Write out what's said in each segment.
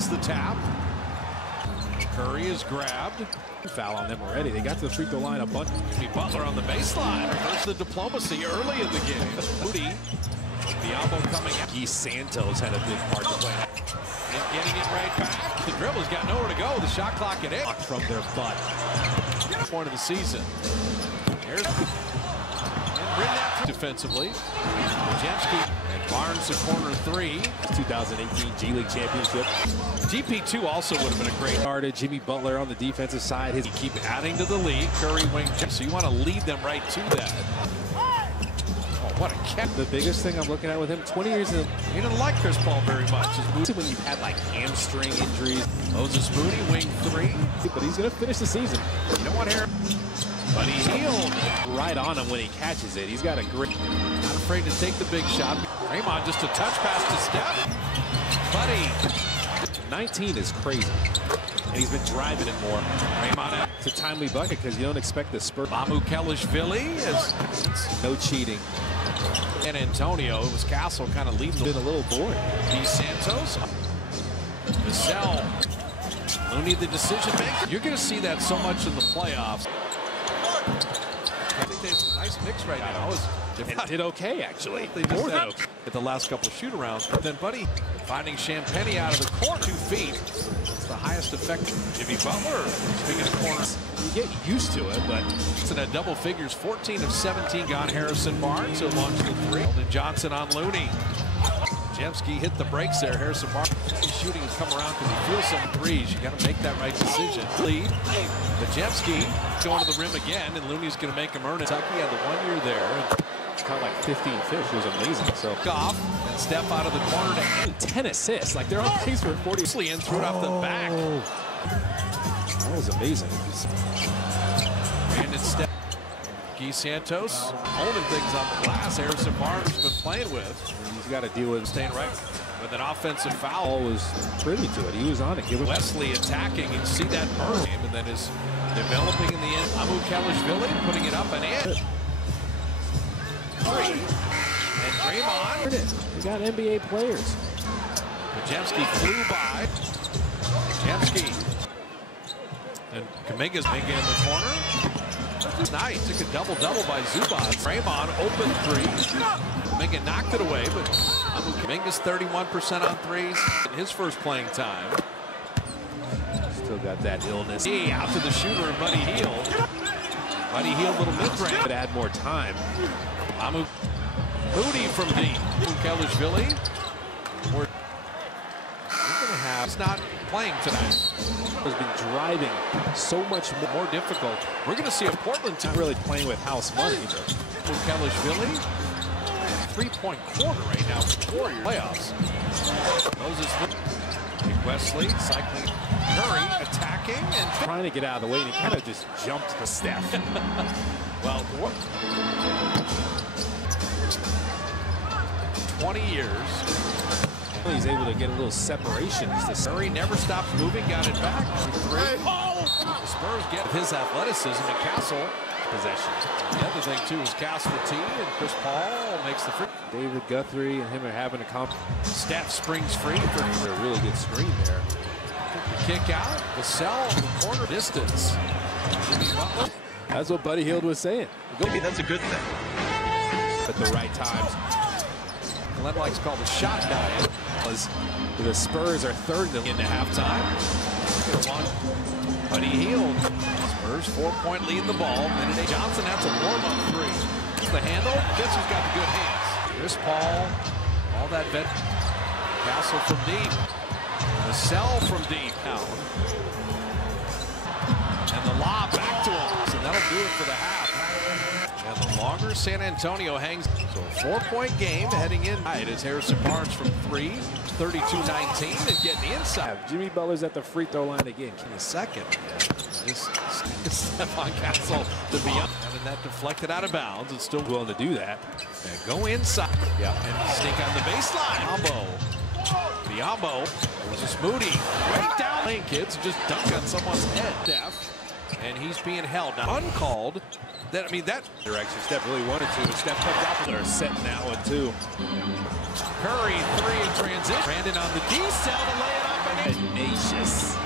takes the tap. Curry is grabbed. Foul on them already. They got to the free throw line a bunch. Butler on the baseline. Reverse the diplomacy early in the game. Moody, the elbow coming out. Santos had a big part to play. And getting it right back. The dribble's got nowhere to go. The shot clock at 8. From their butt. Point of the season. There's and bring that defensively. Jemski and Barnes the corner 3. 2018 G League Championship. GP2 also would have been a great started. Jimmy Butler on the defensive side. He keep adding to the lead. Curry wing. So you want to lead them right to that. Oh, what a catch. The biggest thing I'm looking at with him, 20 years in. He didn't like Chris Paul very much. When you've had like hamstring injuries. Moses Moody, wing 3. But he's going to finish the season. You know what, Harris? But he healed. Right on him when he catches it. He's got a great. Not afraid to take the big shot. Draymond just a touch pass to Steph. Buddy. 19 is crazy. And he's been driving it more. Draymond. It's a timely bucket because you don't expect the Spurs. Mamu Kelishvili is no cheating. And Antonio, it was Castle kind of leading. Been a little boring. Santos. Vassell. Looney the decision maker. You're going to see that so much in the playoffs. I think they have a nice mix right now. It did okay, actually. They just had at the last couple of shoot-arounds. But then Buddy finding Champagny out of the corner. 2 feet. It's the highest effect. Jimmy Butler, speaking of corners. You get used to it, but it's in a double figures. 14 of 17 gone. Harrison Barnes, so launched the 3. And Johnson on Looney. Jemski hit the brakes there. Harrison Barnes. His shooting has come around because he feels some threes. You got to make that right decision. Lead. But Jemski going to the rim again, and Looney's going to make him earn it. Kentucky had the 1 year there. Caught like 15 fish. It was amazing. So off and step out of the corner to 10 assists. Like they're on pace for 40. And threw it off the back. That was amazing. Brandon Steph. Santos holding things on the glass. Harrison Barnes has been playing with. He's got to deal with staying right with an offensive foul. Paul was privy to it. He was on it. Wesley attacking. You see that burn game, and then is developing in the end. Mamu Kelishvili putting it up and in. 3. And Draymond. We got NBA players. Jemski flew by. Jemski. And Kuminga's making in the corner. Nice. Took a double-double by Zubac. Draymond open 3. Kuminga knocked it away, but Kuminga's 31% on 3s in his first playing time. Still got that illness. Out to the shooter and Buddy Hield. Buddy Hield, little mid-range. Could add more time. Mamu Moody from deep. Kelishvili. We're going to have. He's not playing tonight. Has been driving so much more difficult. We're going to see a Portland team really playing with house money. Kelishvili. 3-point quarter right now for Warriors playoffs. Moses Wesley cycling. Curry attacking and trying to get out of the way, and he kind of just jumped to Steph. Well, 20 years. He's able to get a little separation. Curry never stops moving, got it back. 3. The Spurs get his athleticism and Castle possession. The other thing, too, is Castle T and Chris Paul makes the free. David Guthrie and him are having a comp. Steph springs free for a really good screen there. Kick out, Vassell in the corner distance. Jimmy Butler. That's what Buddy Hield was saying. Maybe that's a good thing. At the right times. Glenn likes called the shot diet. The Spurs are third into halftime. Buddy Hield. Spurs 4-point lead in the ball. Minute 8. Johnson, that's a warm-up 3. It's the handle. Guess who's got the good hands? Chris Paul. All that vet. Castle from deep. Vassell from deep. Now. And the lob back to him. So that'll do it for the half. And the longer San Antonio hangs. So a 4-point game heading in. As Harrison Barnes from 3, 32-19, and getting inside. Jimmy Butler's at the free throw line again. In a second. Just Stephon Castle to be up. Having that deflected out of bounds and still willing to do that. And go inside. Yeah. And sneak on the baseline. Biombo. Just Moody. Right down lane, kids. Just dunk on someone's head. Steph. And he's being held. Now, uncalled. That, I mean, that direction Steph really wanted to. And Steph comes out. They're set now at 2. Curry 3 in transition. Brandon on the D-cell to lay it up and in. Tenacious.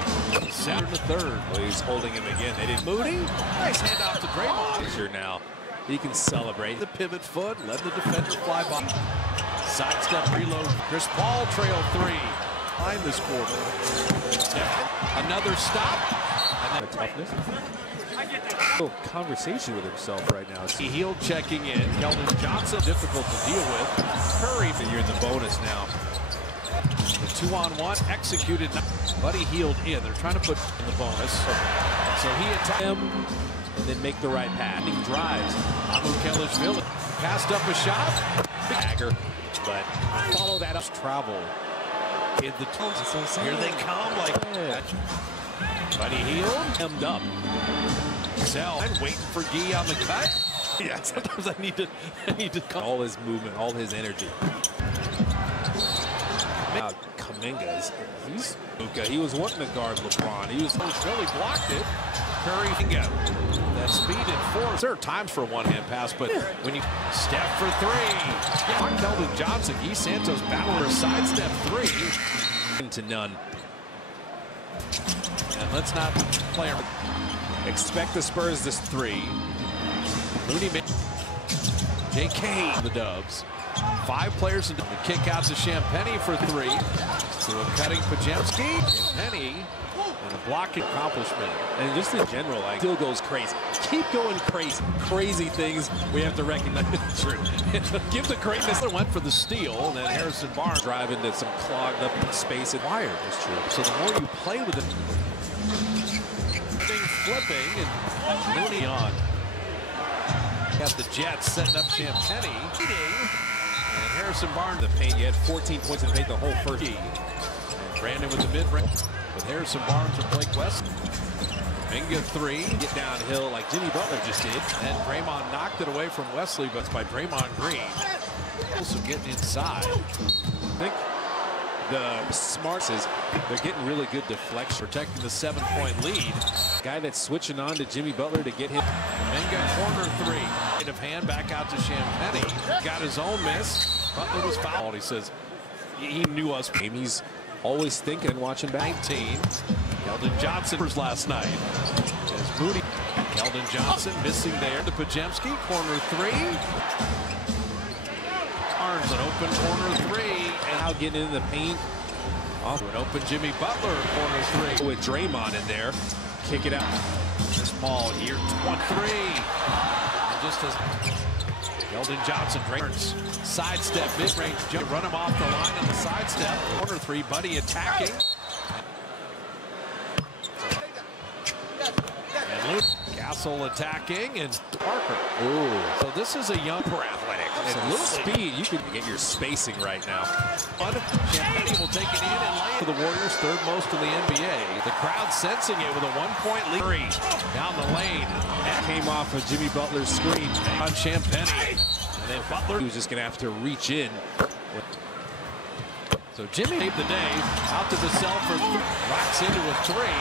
Center to third. Well, he's holding him again. They didn't. Moody, nice handoff to Draymond. Sure now. He can celebrate. The pivot foot, let the defender fly by. Sidestep reload. Chris Paul trail three. Behind this quarter. Another stop. And then Toughness. Oh, conversation with himself right now. Heel checking in. Keldon Johnson, difficult to deal with. Curry, You're in the bonus now. the 2-on-1 executed. Buddy healed in. They're trying to put in the bonus. So he attacked Him and then make the right pass. He drives. Amu Kelishvili passed up a shot. Dagger, but follow that up. Travel. In the toes. Here they come. Like Buddy healed. Hemmed up. Sell. I'm waiting for Gee on the cut. Yeah, sometimes I need to come. All his movement, all his energy. Kuminga, he was wanting to guard LeBron. He was really blocked it. Curry can go. That speed and force. There are times for a one-hand pass, but when you step for three, Keldon Johnson, Guy Santos battle a sidestep three. To none. And let's not play. Expect the Spurs this Three. Moody, J.K. the Dubs. 5 players into the kick out to Champagnie for three. So a cutting Pajemski. Champagnie and a blocking accomplishment. And just in general, like, still goes crazy. Keep going crazy. Crazy things we have to recognize. True. Give the greatness. Went for the steal, and then Harrison Barnes Drive into some clogged up space. Wired is true. So the more you play with it, flipping and Mooney on. Got the Jets setting up Champagnie. And Harrison Barnes. The paint, you had 14 points in the paint the whole first. Brandon with the mid-range. With Harrison Barnes and Blake West. Minga three. Get downhill like Jimmy Butler just did. And Draymond knocked it away from Wesley, but it's by Draymond Green. Also getting inside. I think the smarts is they're getting really good deflection. Protecting the 7-point lead. Guy that's switching on to Jimmy Butler to get him. Minga corner three. Of hand back out to Champagnie. Got his own miss. Butler was fouled. He says he knew us. He's always thinking and watching back. 19. Keldon Johnson was last night. As Moody. Keldon Johnson missing there. The Pajemski corner three. Barnes an open corner three. And now getting in the paint. Off to an open Jimmy Butler corner three. With Draymond in there. Kick it out. This ball here 23. And just as Keldon Johnson Draymond's sidestep mid-range jump. Run him off the line on the sidestep. Corner three. Buddy attacking. And Luke Castle attacking and Parker. Ooh. So this is a young athletic. And little speed, you can get your spacing right now. Champagnie will take it in and lay it for the Warriors, third most in the NBA. The crowd sensing it with a 1-point lead. Three down the lane. That came off of Jimmy Butler's screen On Champagnie. And then Butler. He was just going to have to reach in. So Jimmy saved the day. Out to the cell for rocks into a three.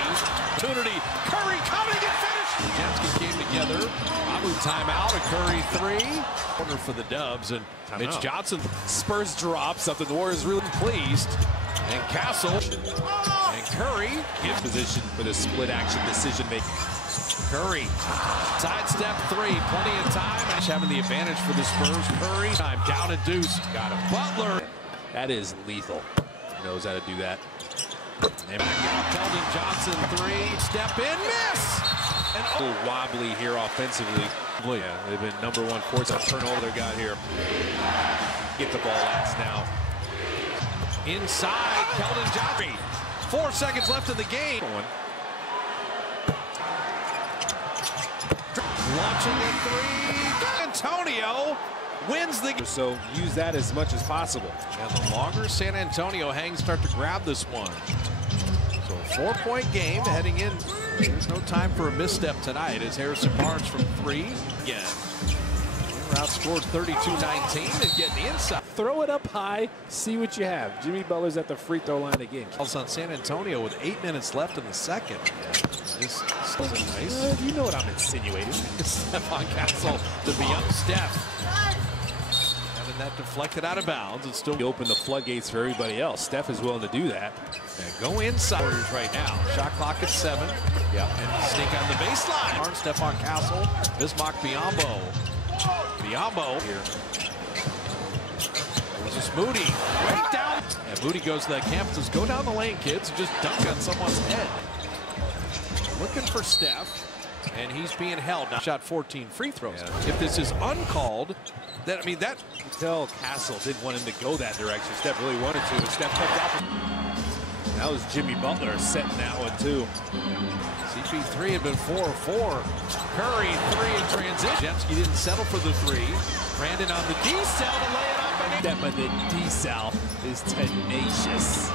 Opportunity. Curry coming and finished. Pajemski came together. Amu timeout. A Curry three. Corner for the Dubs. And Mitch Johnson. Spurs drop something. The Warriors really Pleased. And Castle. And Curry. in position for the split action decision making. Curry. Sidestep three. Plenty of time. And having the advantage for the Spurs. Curry. Time down at deuce. Got him. Butler. That is lethal. He knows how to do that. And back out, Keldon Johnson, three, step in, miss! And A little wobbly here offensively. Yeah, they've been #1 force on turnover they got here. Get the ball last now. inside, Keldon Johnson. 4 seconds left in the game. Launching a three, Antonio wins the game. So use that as much as possible. And the longer San Antonio hangs start to grab this one. So a 4-point game heading in. There's no time for a misstep tonight as Harrison Barnes from three again. They're outscored 32-19 and getting the inside. Throw it up high, see what you have. Jimmy Butler's at the free throw line again. Calls on San Antonio with 8 minutes left in the second. This is nice. You know what I'm insinuating. Stephon Castle to be up. Steph. Having that deflected out of bounds. It's still Open the floodgates for everybody else. Steph is willing to do that. And go inside Warriors right now. Shot clock at 7. Yeah, and sneak on the baseline. Stefan Castle, Bismarck Biyombo. Biyombo here. There's this Moody. Right down. And Moody goes to that campus. Says, go down the lane, kids, and just dunk on someone's head. Looking for Steph. And he's being held. Now shot 14 free throws. Yeah. If this is uncalled, then I mean that. You tell Castle didn't want him to go that direction. Steph really wanted to. And Steph kept off. That was Jimmy Butler setting that one too. CP3 had been 4-4. Curry 3 in transition. Jemski didn't settle for the 3. Brandon on the D-cell to lay it up. That but the D-cell is tenacious.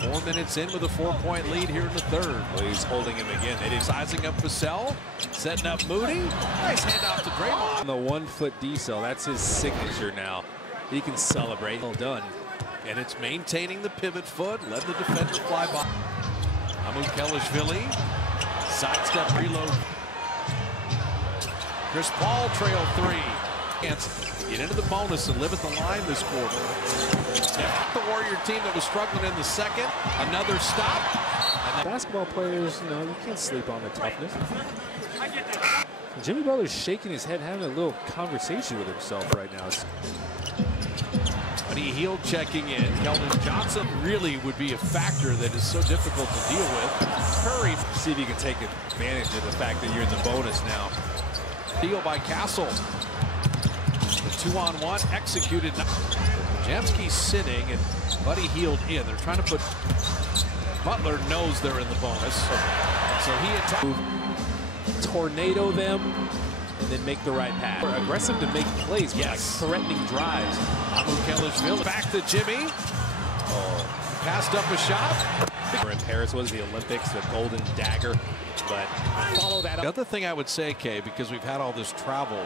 4 minutes in with a 4-point lead here in the third. Well, he's holding him again. They didn't sizing up Vassell, setting up Moody. Nice handoff to Draymond. On the 1-foot D-cell, that's his signature now. He can celebrate. Well done. And it's maintaining the pivot foot, letting the defender fly by. Kelishvili, sidestep reload. Chris Paul trail 3. Get into the bonus and live at the line this quarter. The Warrior team that was struggling in the second. Another stop. And basketball players, you know, you can't sleep on the toughness. Jimmy Butler's shaking his head, having a little conversation with himself right now. Buddy Hield checking in. Keldon Johnson really would be a factor that is so difficult to deal with. Curry. See if you can take advantage of the fact that you're in the bonus now. Deal by Castle. The 2-on-1 executed. Jemski's sitting and Buddy Hield in. They're trying to put. Butler knows they're in the bonus. So he attacked. Tornado them and then make the right pass. We're aggressive to make plays, but yes, like threatening drives. Kelishvili back to Jimmy. Oh, passed up a shot. In Paris was the Olympics, the golden dagger, but follow that up. The other thing I would say, Kay, because we've had all this travel,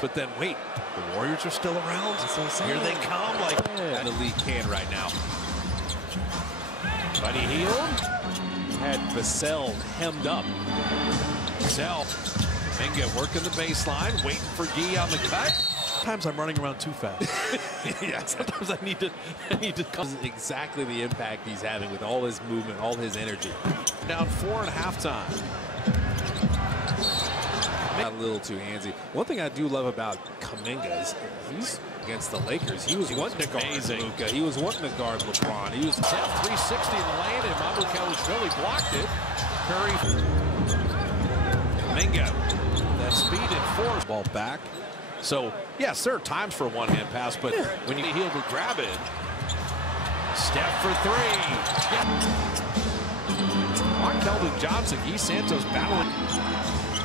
but then wait, the Warriors are still around. Here they come, like the league can right now. Buddy Hield had Vassell hemmed up. Vassell, Minga working the baseline, waiting for Gee on the cut. Sometimes I'm running around too fast. Yeah, sometimes I need to come. Exactly the impact he's having with all his movement, all his energy. Down 4 at halftime. Not a little too handsy. One thing I do love about Kuminga is he's against the Lakers. He was wanting to guard Luka. He was wanting to guard LeBron. He was 360 in the lane, and Kelishvili blocked it. Curry. Kuminga. That speed and force. Ball back. So, yes, there are times for a one-hand pass, but when you Hield would grab it. Steph for 3. On Keldon Johnson, Gee Santos battling.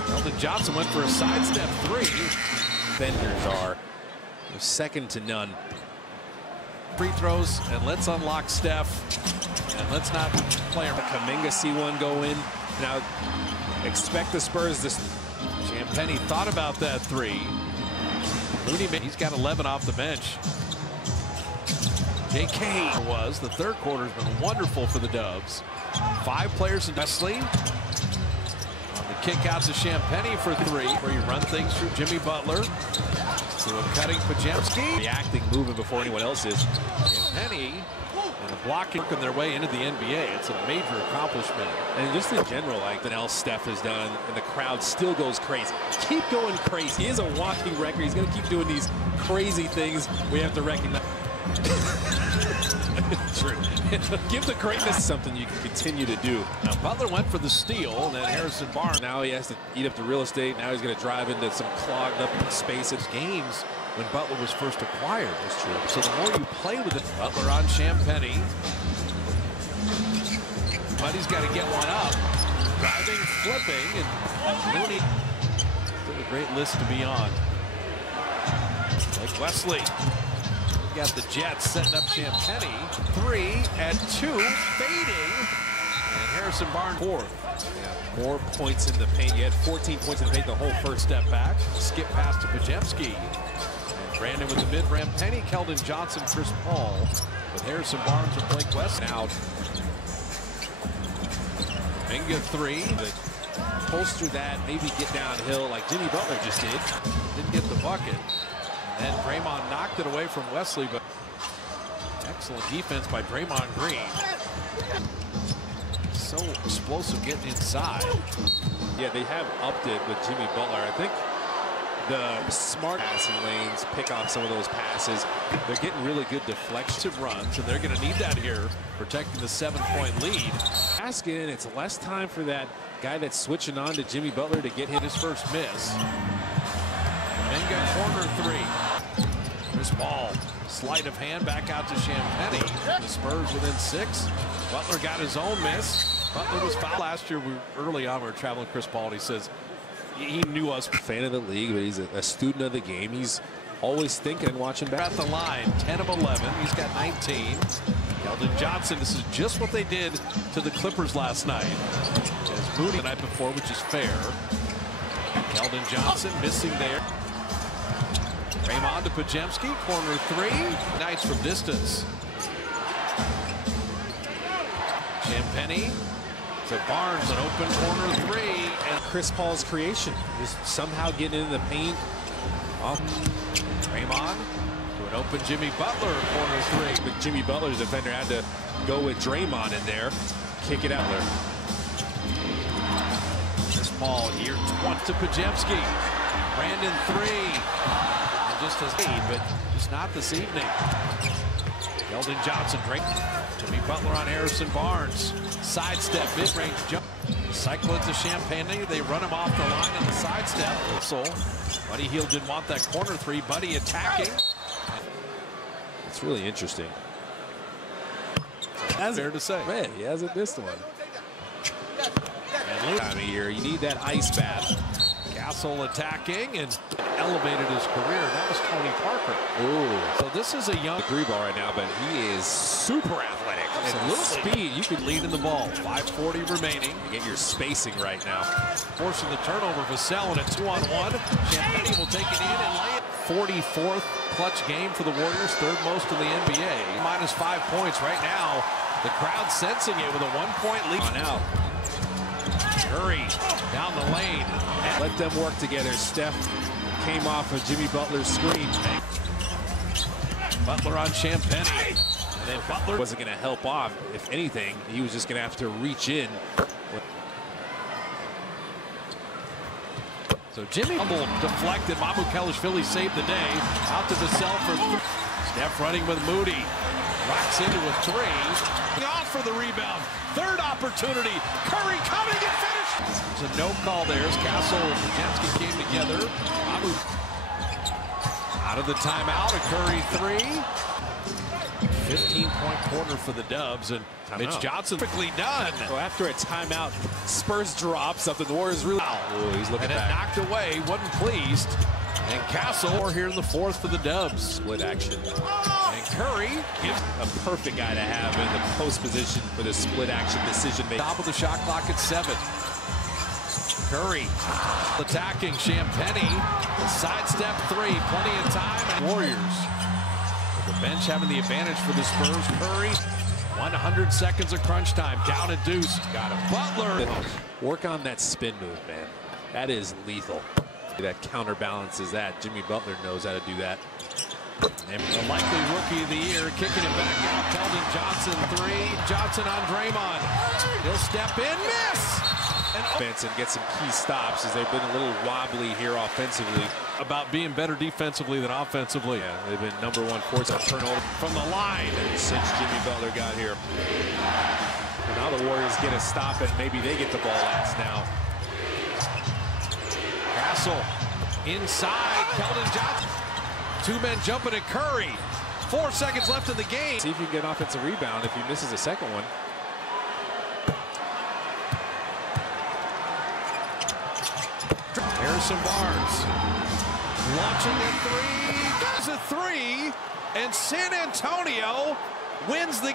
Keldon Johnson went for a sidestep 3. Defenders are second to none. Free throws, and let's unlock Steph. And let's not play him. Kuminga see one go in. Now, expect the Spurs this. Champagnie thought about that 3. Moody, he's got 11 off the bench. J.K. was. The third quarter has been wonderful for the Dubs. 5 players in Wesley. Kick out to Champagnie for 3, where you run things through Jimmy Butler. To a cutting Pajemski. Reacting, moving before anyone else is. Champagnie and a blocking their way into the NBA. It's a major accomplishment. And just in general, like the else Steph has done, and the crowd still goes crazy. Keep going crazy. He is a walking record. He's going to keep doing these crazy things. We have to recognize. True. Give the greatness something you can continue to do. Now Butler went for the steal, and then Harrison Barnes. Now he has to eat up the real estate. Now he's going to drive into some clogged up spaces. Games when Butler was first acquired. That's true. So the more you play with it, Butler on Champagnie. Buddy's got to get one up. Driving, flipping, and Mooney. Still a great list to be on. Like Wesley. Got the Jets setting up Champagnie. 3 at 2, fading. And Harrison Barnes 4th. Yeah, more points in the paint. You had 14 points in the paint the whole first step back. Skip pass to Pajemski. And Brandon with the mid-ram. Penny, Keldon Johnson, Chris Paul. With Harrison Barnes and Blake West out. Minga 3. Holster that, maybe get downhill like Jimmy Butler just did. Didn't get the bucket. And Draymond knocked it away from Wesley, but that Excellent defense by Draymond Green. So explosive getting inside. Yeah, they have upped it with Jimmy Butler. I think the smart passing lanes pick off some of those passes. They're getting really good deflection Runs, and they're going to need that here, protecting the 7-point lead. Asking, it's less time for that guy that's switching on to Jimmy Butler to get His first miss. Minga corner three. Chris Paul, sleight of hand back out to Champagnie. The Spurs within 6. Butler got his own miss. Butler was fouled last year. Early on, we were traveling Chris Paul, and he says he knew us. Fan of the league, but he's a student of the game. He's always thinking and watching back. At the line, 10 of 11. He's got 19. Keldon Johnson, this is just what they did to the Clippers last night. As Moody the night before, which is fair. Keldon Johnson missing there. Draymond to Pajemski, corner 3. Nice from distance. Champagnie to Barnes, an open corner 3. And Chris Paul's creation, just somehow getting in the paint. Draymond to an open Jimmy Butler, corner 3. But Jimmy Butler's defender had to go with Draymond in there, kick it out there. Chris Paul here, 20 to Pajemski. Brandon 3. And just as lead, but just not this evening. Keldon Johnson, Drake. Jimmy Butler on Harrison Barnes. Sidestep, mid-range jump. Cycle it to Champagnie. They run him off the line in the sidestep. So, Buddy Hield didn't want that corner 3. Buddy attacking. It's really interesting. Fair to say. Man, he hasn't missed one. And Time of year, you need that ice bath. Castle attacking and elevated his career. That was Tony Parker. Ooh. So this is a young Three ball right now, but he is super athletic. And little speed, you can lead in the ball. 5:40 remaining. You get your spacing right now. Forcing the turnover. Vassell in a 2-on-1. Champagnie will take it in and lay it. 44th clutch game for the Warriors, 3rd most in the NBA. Minus 5 points right now. The crowd sensing it with a 1-point lead. On out. Curry down the lane. Let them work together. Steph came off of Jimmy Butler's screen. Butler on Champagnie. And then Butler wasn't going to help off. If anything, he was just going to have to reach in. So Jimmy Humble deflected. Mamukelashvili saved the day. Out to Vassell for Steph running with Moody. Rocks into a 3. Off for the rebound. 3rd opportunity. Curry coming and finished. There's a no call there as Castle and Pajemski came together. Mamu out of the timeout. A Curry 3. 15-point quarter for the Dubs, and Mitch Johnson quickly done. So after a timeout, Spurs drop something. The Warriors really. Oh, he's looking and back. Knocked away. Wasn't pleased. And Castle here in the 4th for the Dubs. Split action. And Curry gives a perfect guy to have in the post position for the split action decision making. Top of the shot clock at 7. Curry attacking Champagnie. Sidestep 3. Plenty of time. And Warriors. The bench having the advantage for the Spurs. Curry, 100 seconds of crunch time. Down and deuced. Got him. Butler. Work on that spin move, man. That is lethal. That counterbalances that. Jimmy Butler knows how to do that. And the likely rookie of the year, kicking it back out. Keldon Johnson 3. Johnson on Draymond. He'll step in, miss. And offense and get some key stops as they've been a little wobbly here offensively. About being better defensively than offensively. Yeah, they've been #1 force on turnover from the line. And since Jimmy Butler got here. And now the Warriors get a stop and maybe they get the ball last now. Castle inside. Keldon Johnson. 2 men jumping at Curry. 4 seconds left in the game. See if you can get an offensive rebound if he misses a second one. Harrison Barnes launching a 3. Does a 3. And San Antonio wins the